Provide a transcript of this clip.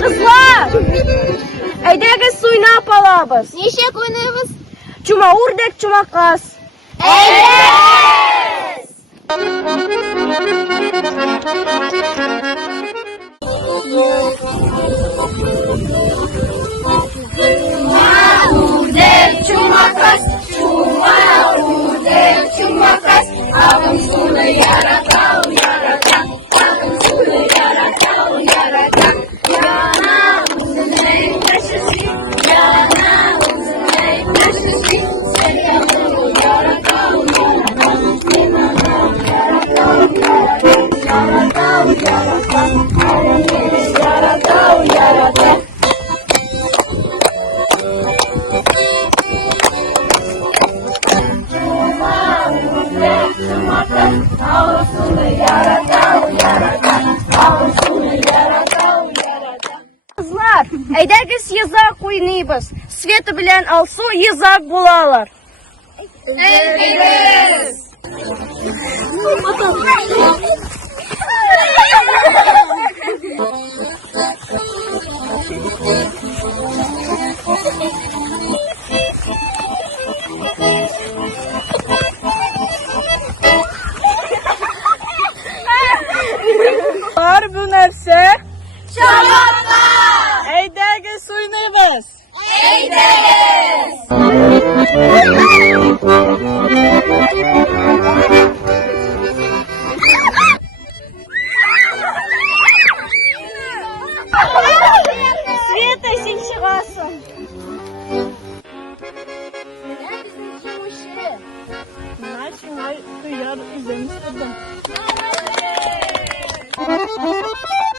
Kızlar! Әйдәгез суйнап алабыз. Ничек уйныйбыз? Чума үрдәк, чума каз. Kızlar, әйдәгез йозак уйныйбыз. Света белән Алсу йозак булалар. Var bu нәрсә? Чабатка! Әйдәгез уйныйбыз. Света, син чыгасың. Начинай туяр үзем